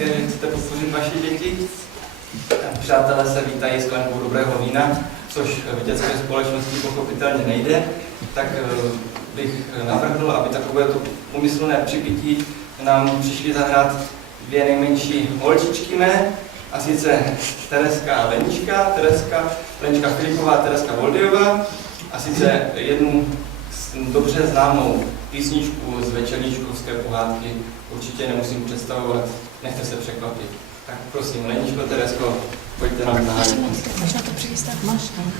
hezké, že chcete podpořit vaše děti. Přátelé se vítají sklenkou dobrého vína, což v dětské společnosti pochopitelně nejde, tak bych navrhl, aby takové úmyslné připití nám přišli zahrát dvě nejmenší holčičky mé, a sice Tereska a Lenička, Lenička Filipová a Tereska Voldiová, a sice jednu dobře známou písničku z Večerníčkovské pohádky, určitě nemusím představovat, nechte se překvapit. Tak prosím, Leničko, Teresko, pojďte nám zahájit. Možná to přijistat. Máš tam.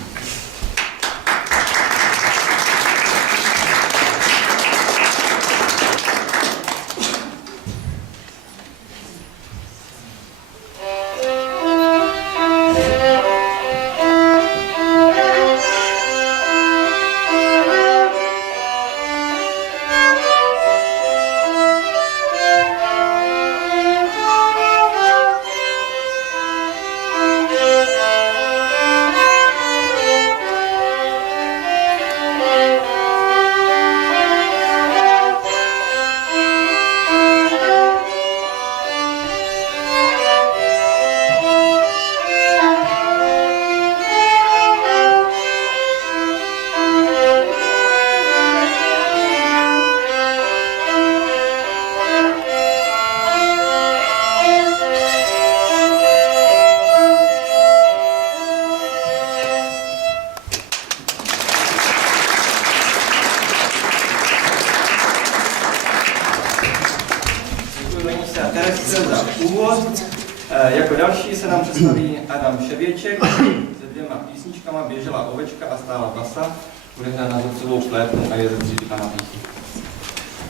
Teresce za úvod. Jako další se nám představí Adam Ševěček se dvěma písničkama Běžela ovečka a stála basa. Bude hrát na zvukovou flétnu a je ze 3 na písni.